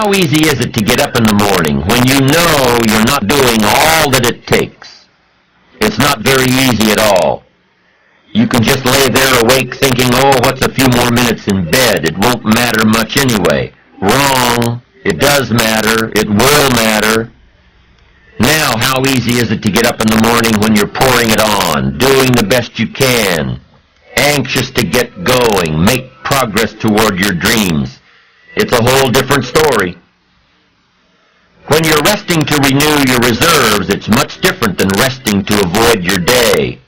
How easy is it to get up in the morning when you know you're not doing all that it takes? It's not very easy at all. You can just lay there awake thinking, oh, what's a few more minutes in bed? It won't matter much anyway. Wrong. It does matter. It will matter. Now, how easy is it to get up in the morning when you're pouring it on, doing the best you can, anxious to get going, make progress toward your dreams? It's a whole different story. When you're resting to renew your reserves, it's much different than resting to avoid your day.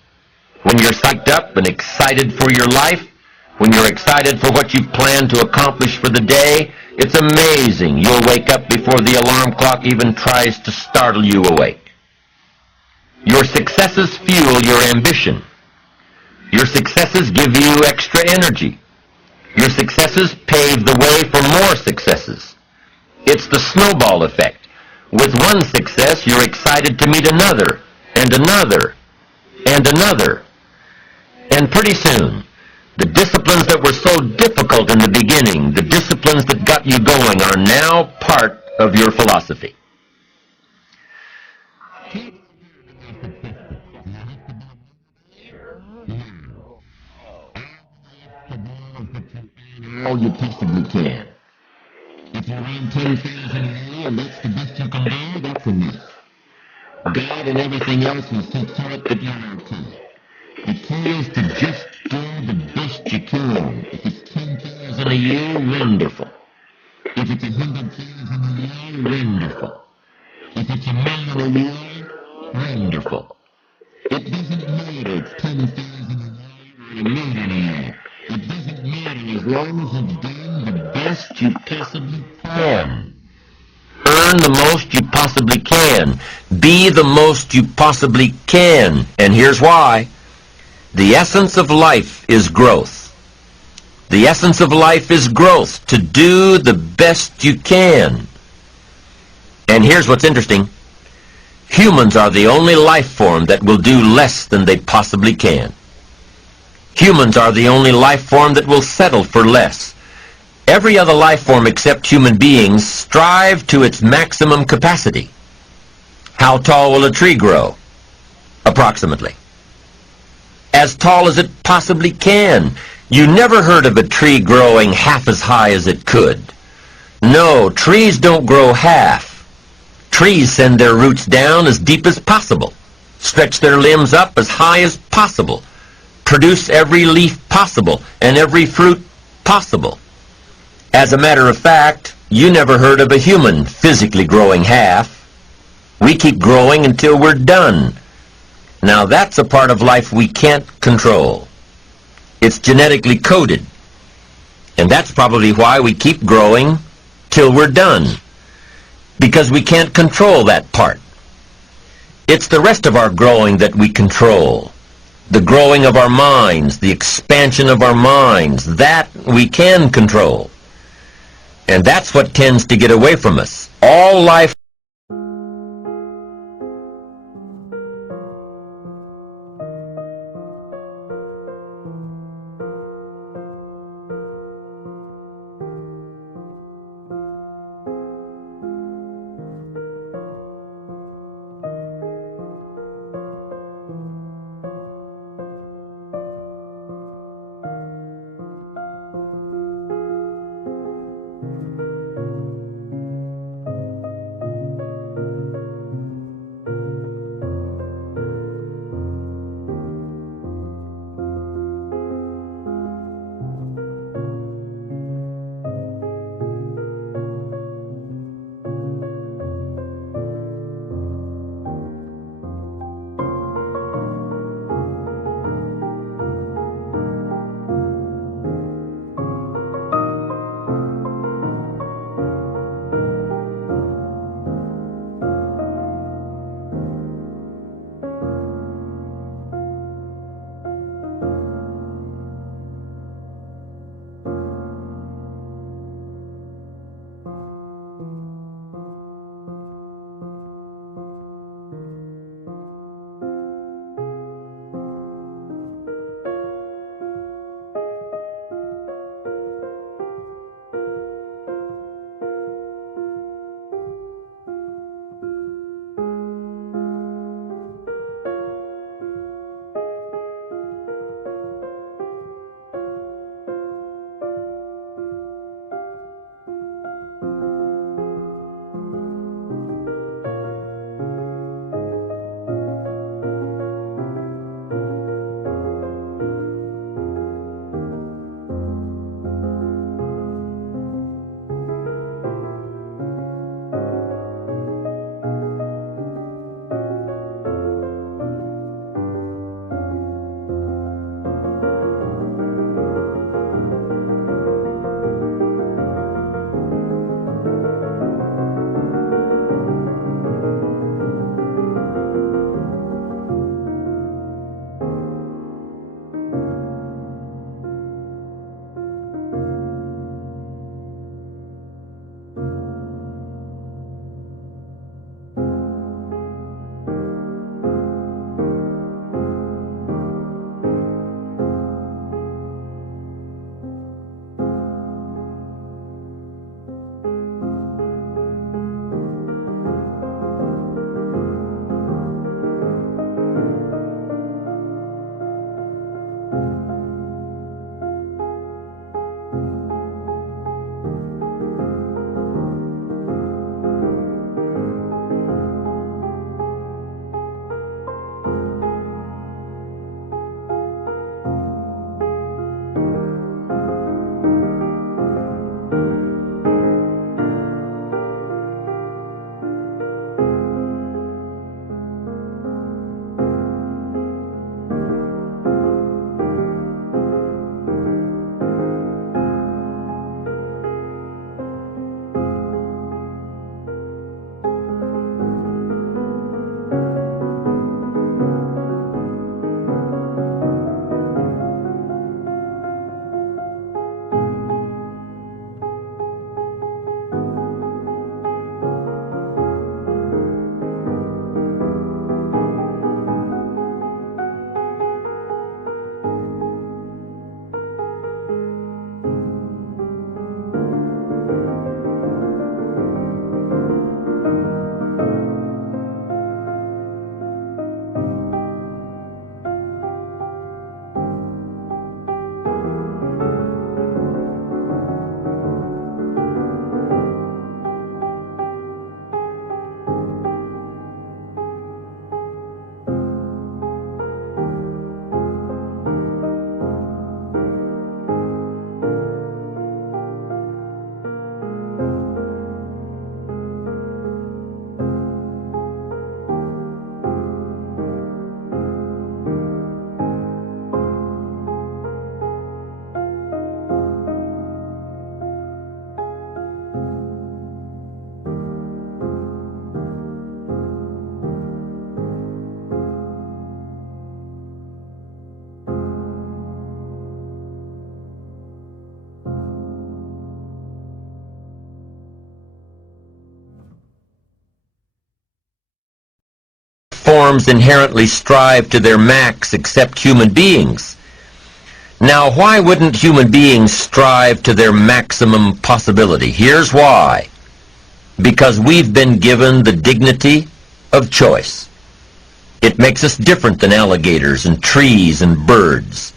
When you're psyched up and excited for your life, when you're excited for what you've planned to accomplish for the day, it's amazing. You'll wake up before the alarm clock even tries to startle you awake. Your successes fuel your ambition. Your successes give you extra energy. Your successes pave the way for more successes. It's the snowball effect. With one success, you're excited to meet another, and another, and another. And pretty soon, the disciplines that were so difficult in the beginning, the disciplines that got you going, are now part of your philosophy. All you possibly can. If you ran 10,000 a year and that's the best you can do, that's enough. God and everything else will see to it that you're okay. The key is to just do the best you can. If it's 10,000 a year, wonderful. If it's 100,000 a year, wonderful. If it's a million a year, wonderful. It doesn't matter if it's 10,000 a year or a million a year. It doesn't matter as long as you've done the best you possibly can. Earn the most you possibly can. Be the most you possibly can. And here's why. The essence of life is growth. The essence of life is growth, to do the best you can. And here's what's interesting. Humans are the only life form that will do less than they possibly can. Humans are the only life form that will settle for less. Every other life form except human beings strive to its maximum capacity. How tall will a tree grow? Approximately. As tall as it possibly can. You never heard of a tree growing half as high as it could. No, trees don't grow half. Trees send their roots down as deep as possible, stretch their limbs up as high as possible, produce every leaf possible and every fruit possible. As a matter of fact, you never heard of a human physically growing half. We keep growing until we're done. Now that's a part of life we can't control. It's genetically coded. And that's probably why we keep growing till we're done. Because we can't control that part. It's the rest of our growing that we control. The growing of our minds, the expansion of our minds, that we can control. And that's what tends to get away from us. All life Forms inherently strive to their max except human beings. Now, why wouldn't human beings strive to their maximum possibility? Here's why. Because we've been given the dignity of choice. It makes us different than alligators and trees and birds.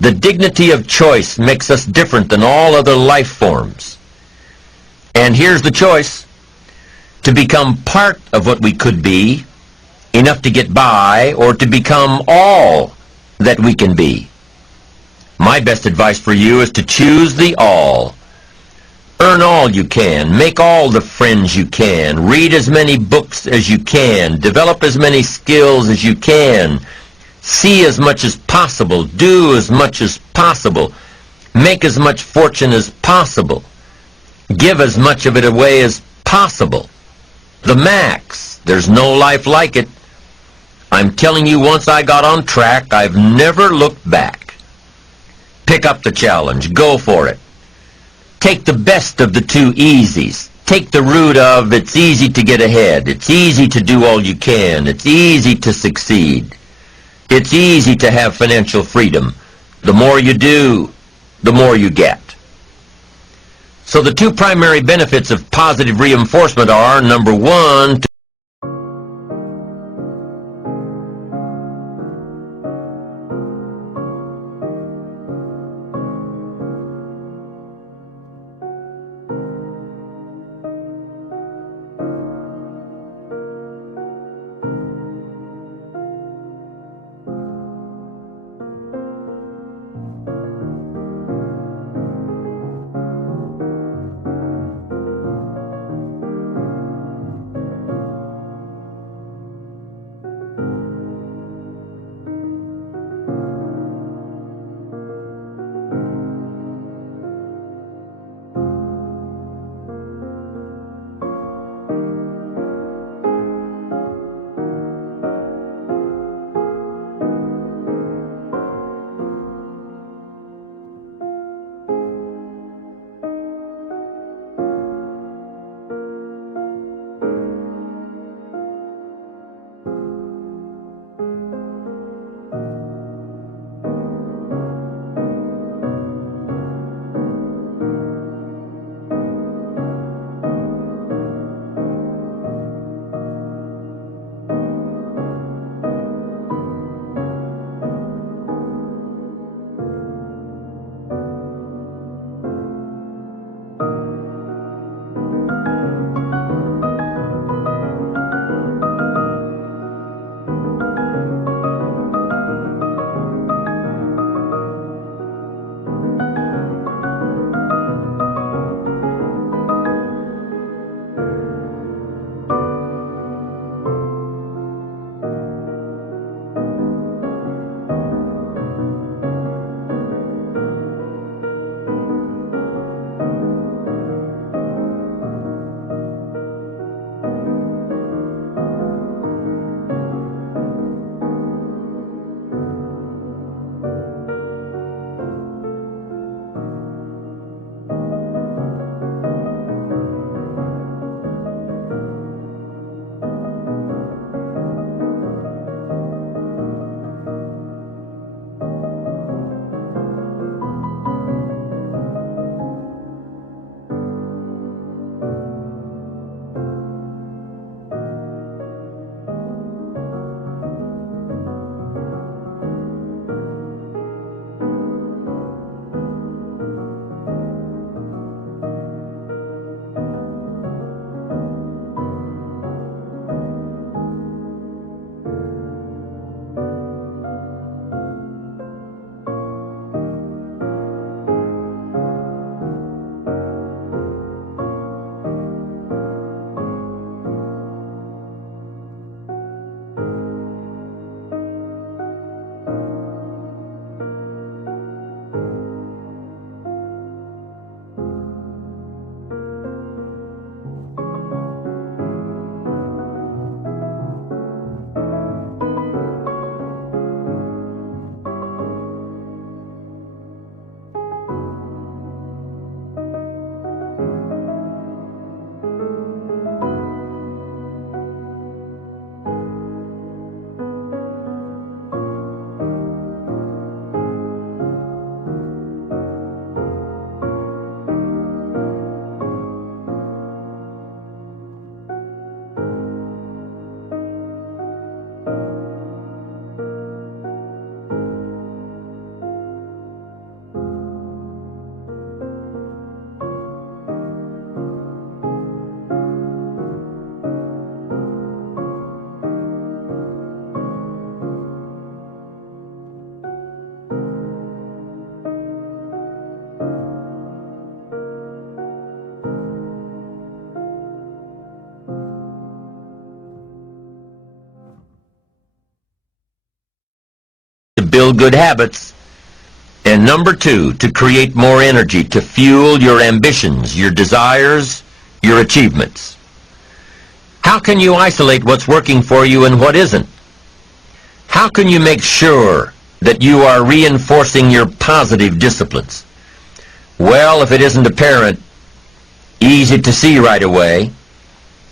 The dignity of choice makes us different than all other life forms. And here's the choice: to become part of what we could be, enough to get by, or to become all that we can be. My best advice for you is to choose the all. Earn all you can, make all the friends you can, read as many books as you can, develop as many skills as you can, see as much as possible, do as much as possible, make as much fortune as possible, give as much of it away as possible. The max. There's no life like it. I'm telling you, once I got on track, I've never looked back. Pick up the challenge. Go for it. Take the best of the two easies. Take the route of it's easy to get ahead. It's easy to do all you can. It's easy to succeed. It's easy to have financial freedom. The more you do, the more you get. So the two primary benefits of positive reinforcement are, number one, build good habits. And number 2, to create more energy, to fuel your ambitions, your desires, your achievements. How can you isolate what's working for you and what isn't? How can you make sure that you are reinforcing your positive disciplines? Well, if it isn't apparent, easy to see right away,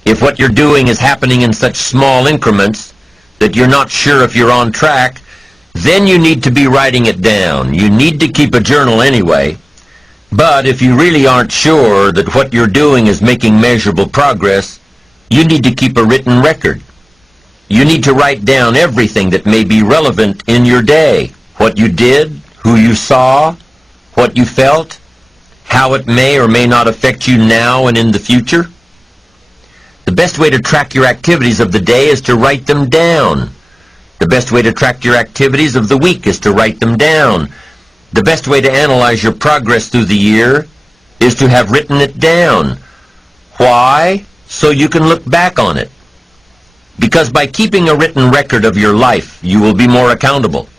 if what you're doing is happening in such small increments that you're not sure if you're on track, then you need to be writing it down. You need to keep a journal anyway. But if you really aren't sure that what you're doing is making measurable progress, you need to keep a written record. You need to write down everything that may be relevant in your day. What you did, who you saw, what you felt, how it may or may not affect you now and in the future. The best way to track your activities of the day is to write them down. The best way to track your activities of the week is to write them down. The best way to analyze your progress through the year is to have written it down. Why? So you can look back on it. Because by keeping a written record of your life, you will be more accountable.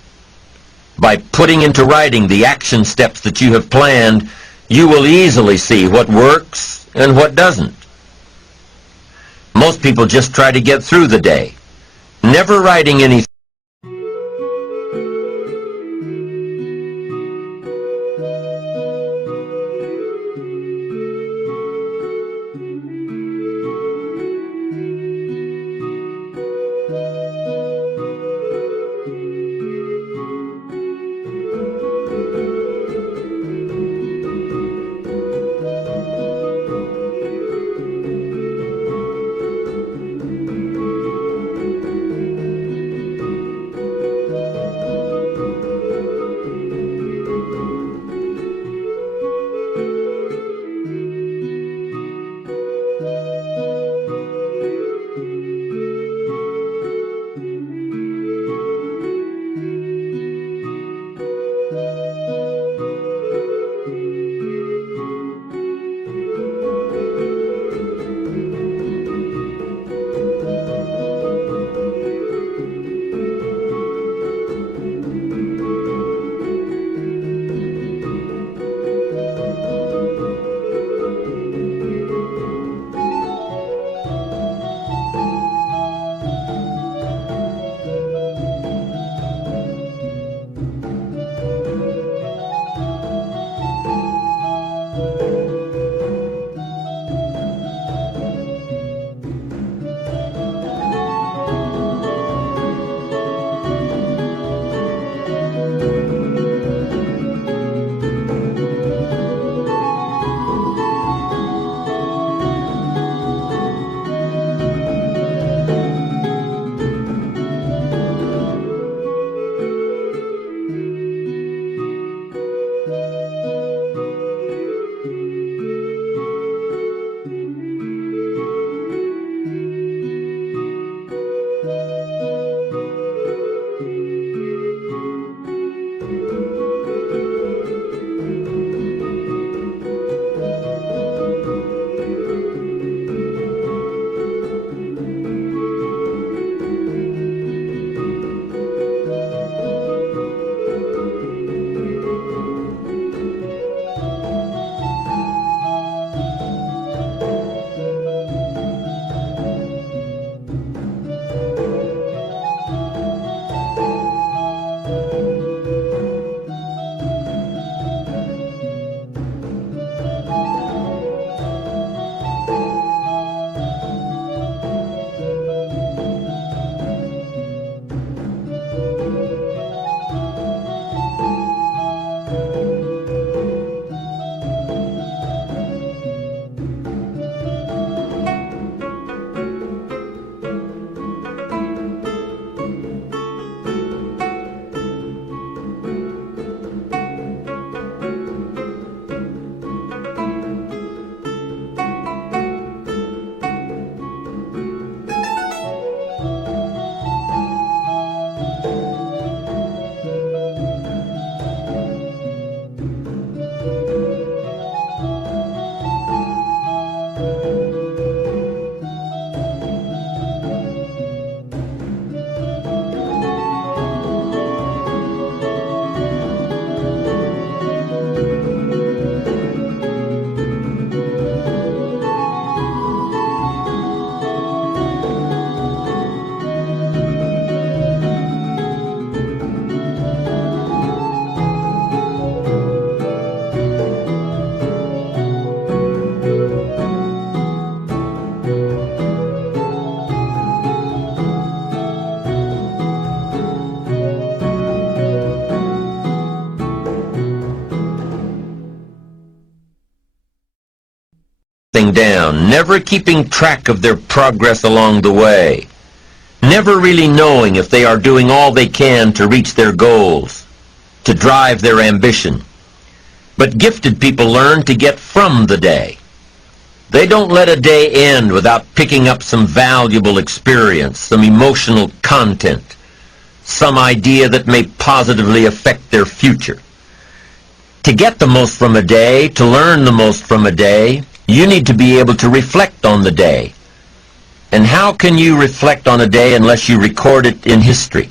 By putting into writing the action steps that you have planned, you will easily see what works and what doesn't. Most people just try to get through the day, never writing anything. reflecting down, never keeping track of their progress along the way, never really knowing if they are doing all they can to reach their goals, to drive their ambition. But gifted people learn to get from the day. They don't let a day end without picking up some valuable experience, some emotional content, some idea that may positively affect their future. To get the most from a day, to learn the most from a day, you need to be able to reflect on the day. And how can you reflect on a day unless you record it in history?